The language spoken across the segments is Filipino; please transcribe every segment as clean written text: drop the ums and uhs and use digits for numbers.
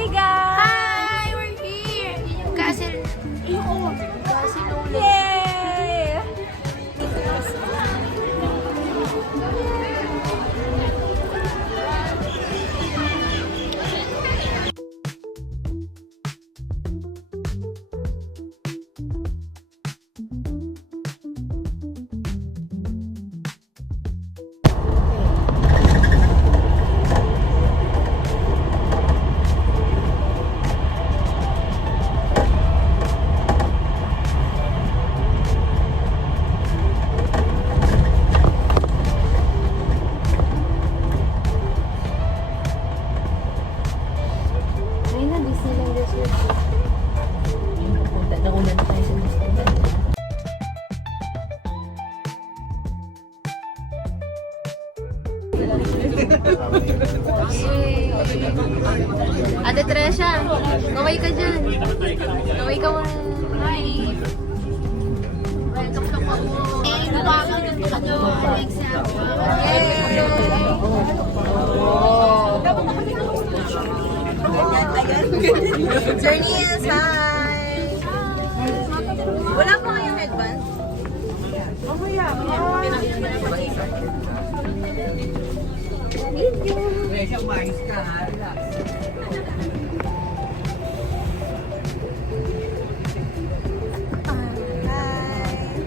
Hey guys! Hi! We're here! Castle... Castle ulit. Yay! Ayun na, Disneyland Resort. Nauna na tayo sa Disneyland. Ate Tresha, kaway ka dyan. Kaway ka mo. Hi! Welcome to Paco. Eh, nawakan yung exam. Journey is hi! Wala pa kayong headband?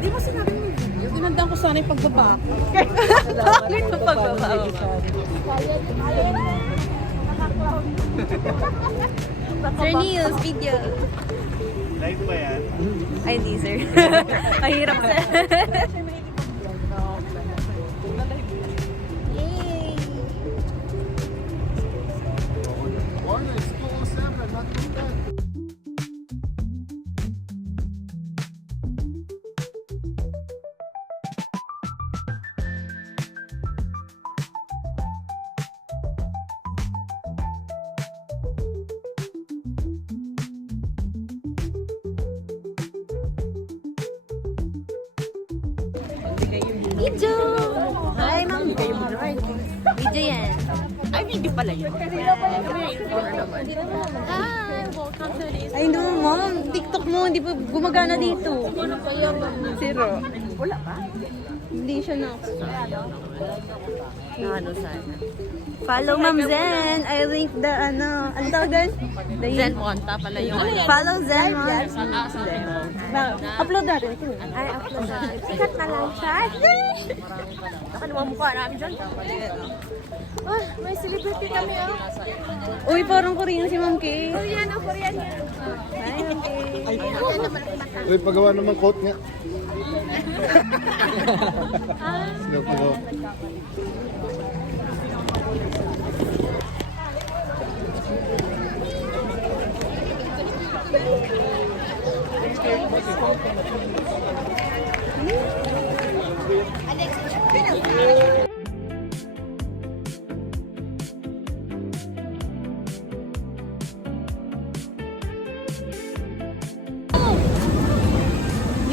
Di mo sinabi mo yung video? Ginandang ko sana yung pagbaba. Bakit yung pagbaba? Sir Niels, video. Live ba yan? Ay, hindi sir. Mahirap sir. Yay! Video! Hi, ma'am. Video yan. Ay, video pala yun. Hi! Welcome to this. Ay, no, ma'am. TikTok mo, hindi pa gumagana dito. Zero. Wala pa? Hindi siya na. Ano sana? Follow Ma'am Zen. I link the ano tawag doon? Zen Monta pala yung... Follow Zen Ma'am. Upload natin. Ay, upload na. Sikat na lang siya. Baka naman mukha namin dyan. Ah, may celebrity kami oh. Uy, parang Korean si Ma'am Kay. Korean oh, Korean yan. Hi, Ma'am Kay. Uy, pagawa naman coat nga. Sige, pagawa.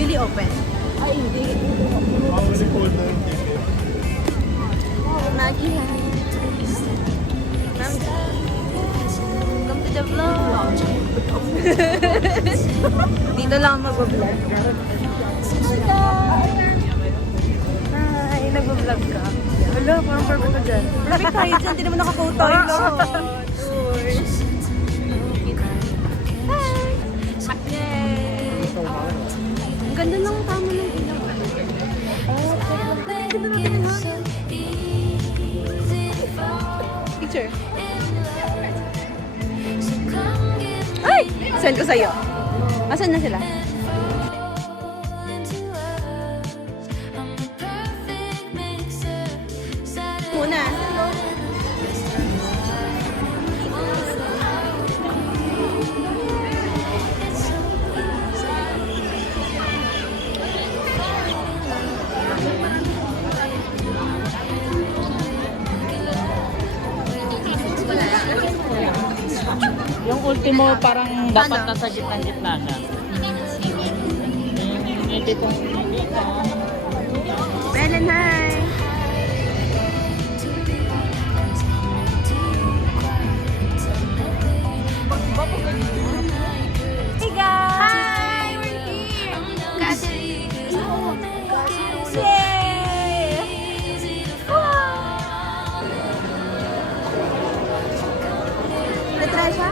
Newly open. Ay, hindi. Ako si cold na yun. Maggie Ma'am, welcome to the vlog. Dito lang mag-vlog. Hi, nag-vlog ka. Wala, parang purple ko dyan. Lapit tayo dyan, hindi naman naka-coat tayo. Yay! Ang ganda ng tama ng ilaw. Picture. Ay! Send ko sa'yo. Asan na sila? Muna. Yung ultimo parang dapat nasa gitna-gitna na. Hindi kong Belen, hi! Yay! Natrasya!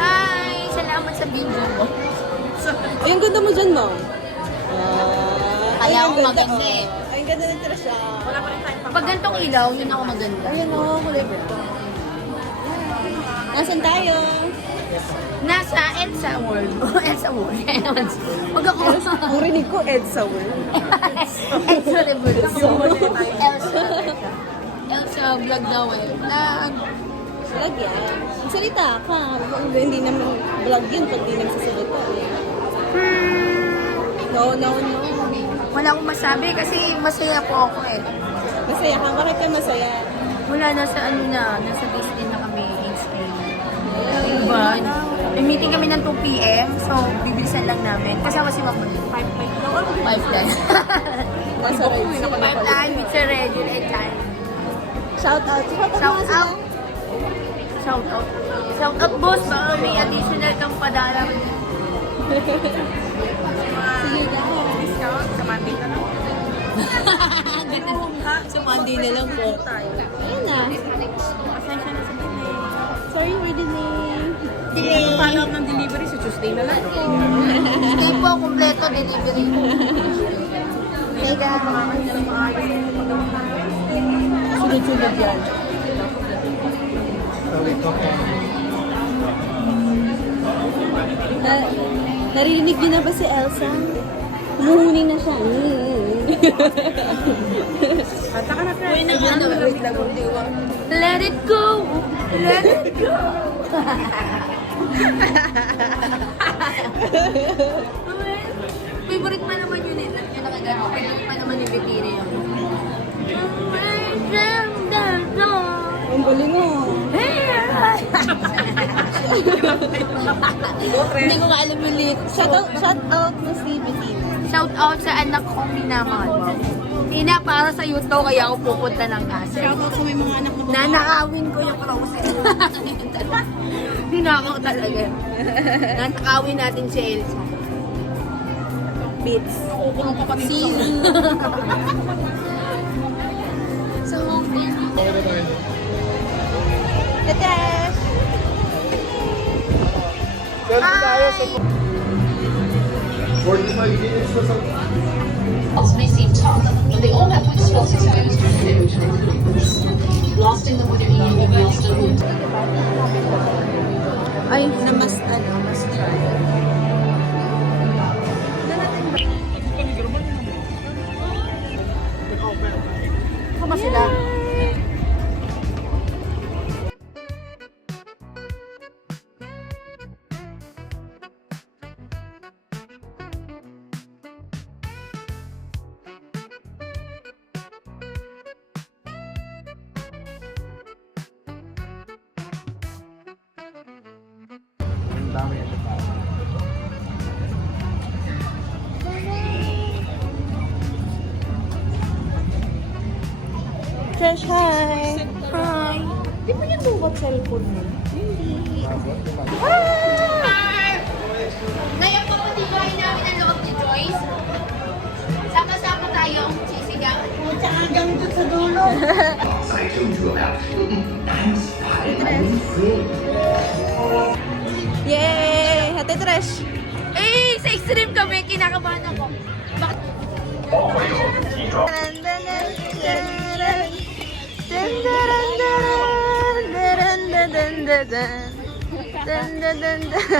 Hi! Salamat sa video mo. Ay, ang ganda mo dyan, ma'am. Kaya Ay, ako ang ganda, maganda eh. Ay, ang ganda ng Trasya. Pag gantong ilaw, yun ako maganda. Ayun o, kulay ko. Nasaan tayo? Nasa Edsa World. Edsa World. Huwag ako. Ang rinig ko, Edsa World. Elsa Revolution. Elsa vlog daw eh. Vlog. Vlog yan. Salita ka. Hindi naman vlog yun pag di nagsasalita. No. Wala akong masabi kasi masaya po ako eh. Masaya ka. Bakit ka masaya? Wala, nasa Disney na kami in Spain. Diba? May meeting kami ng 2 p.m. So, bibilisan lang namin. Kasama si Mama. 5 lang. Nasa rides. 5 lang with Sir Regil and Chan. Shout out. Shout out. Shout out. Shout out, boss. Baka may additional kang padala. Sige guys. Discount sa Monday na lang. Sa Monday na lang po. Ayun na. Pasensya na sa delay. Sorry for delay. Follow up ng delivery sa Tuesday na lang. Hindi po, kompleto delivery. Hey guys. Sunod-sunod yan. Narinig niyo na ba si Elsa? Humuhuning na siya. Ata ka na, friend. Let it go! Let it go! Favorite pa naman yun eh. Alam nyo nakagano. Favorite pa naman ni Bikini yun. Ang galing mo. Hindi ko nga alam yung lyrics. Shout out mo si Bettina. Shout out sa anak kong minamahal. Ina, para sa iyo to, kaya ako pupunta ng casa. Shout out sa may mga anak mo. Nanakawin ko yung process. Ninakaw talaga. Nanakawin natin si Elsa. Beats. See you. So, Tetes! Selfie tayo sa 45 minutes na sa... may seem tough, but they all have explosives used to blasting them with their EU blaster wood. Ay, mas try. sama sila. Ang dami ito pa. Crush, hi! Hi. Di ba yung bukat cellphone mo? Ngayon po, di ba namin ang loob ni Joyce? Sama-sama tayong sisigaw. I told you about. I'm fine. I'm free. Yay! Hati Trish! Eh, sa extreme kami, kinakabahan ako. Bakit?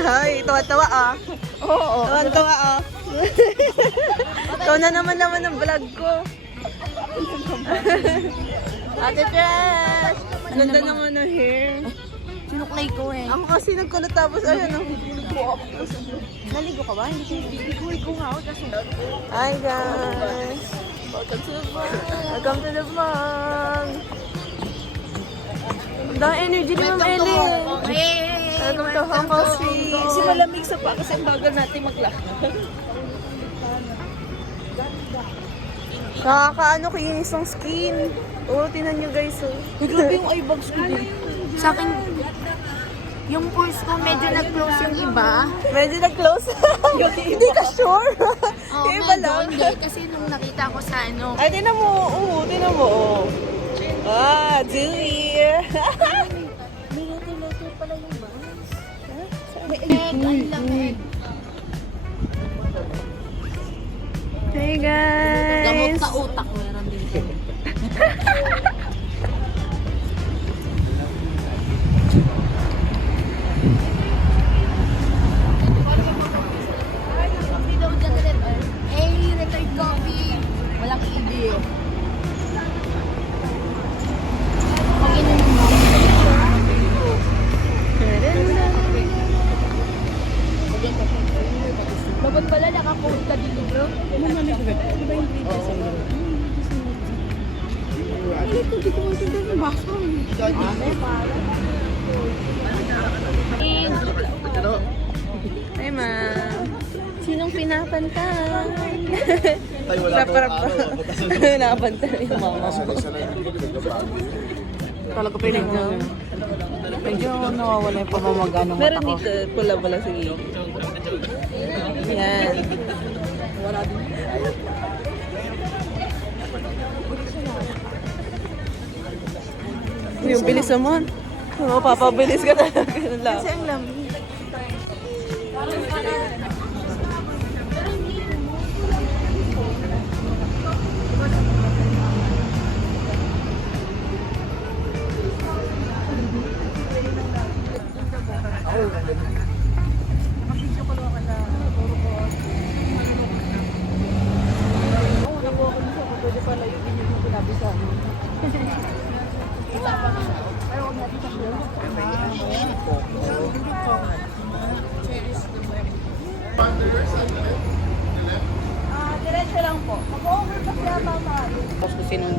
Ay, tawa-tawa ah. Oo. Tawa-tawa ah. Ikaw na naman ang vlog ko. Ate Trish! Ganda naman ng hair. Sinuklay ko eh. Ako kasi nagkulot tapos ayun oh. Naligo ka ba? Hindi ko nga ako kasi. Hi guys! Welcome to the vlog! Welcome to the vlog! Ang energy ni Ma'am Ellen! Welcome to Hong Kong Street! Kasi malamig sa pa kasi ang bagal natin maglakad. Nakakaano kinis ng skin. Oo, tinan nyo guys oh. Grabe yung eye bags ko din. Sa akin, Yung pulse ko medyo nag-close yung iba. Medyo na-close. Hindi ka sure? Oh, Yung iba medyo lang. hindi. Kasi nung nakita ko sa ano, Ay, tinan mo. Oo, tinan mo. Oh. Ah, dewy. may letter pala yung bus. Ang lamig. Hey guys. Gamot sa utak meron dito. Record copy. Walang ID. Pag ininom mo. Dapat pala naka-code ka dito, bro. Hi, ma'am. Sinong pinapantan? Tay, wala Sa pa parap yung araw. Napantan yung mama. Sanay-sanay na dito, nagbabago yun. Talaga pinag medyo nawawala yung pamamaga ng mata Meron ko. dito, pula-pula sa gilid. Yan. Yung bilis naman. Oo, papabilis ka talaga. Kasi ang lamig. Diretso lang po. Mag-over kasi yata tayo. Tapos ko sinun.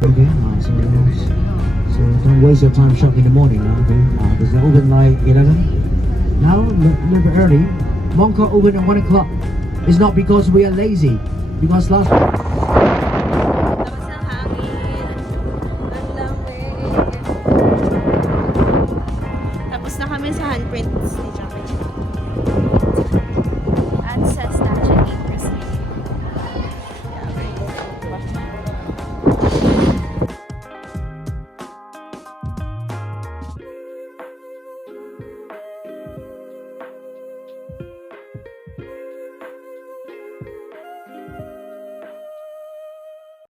Okay, so don't waste your time shopping in the morning now, okay? Because they're open like 11. Now, a little bit early. Monka open at 1 o'clock. It's not because we are lazy, because last Lakas ng hangin. Ang lamig. Tapos na kami sa handprints ni Jackie.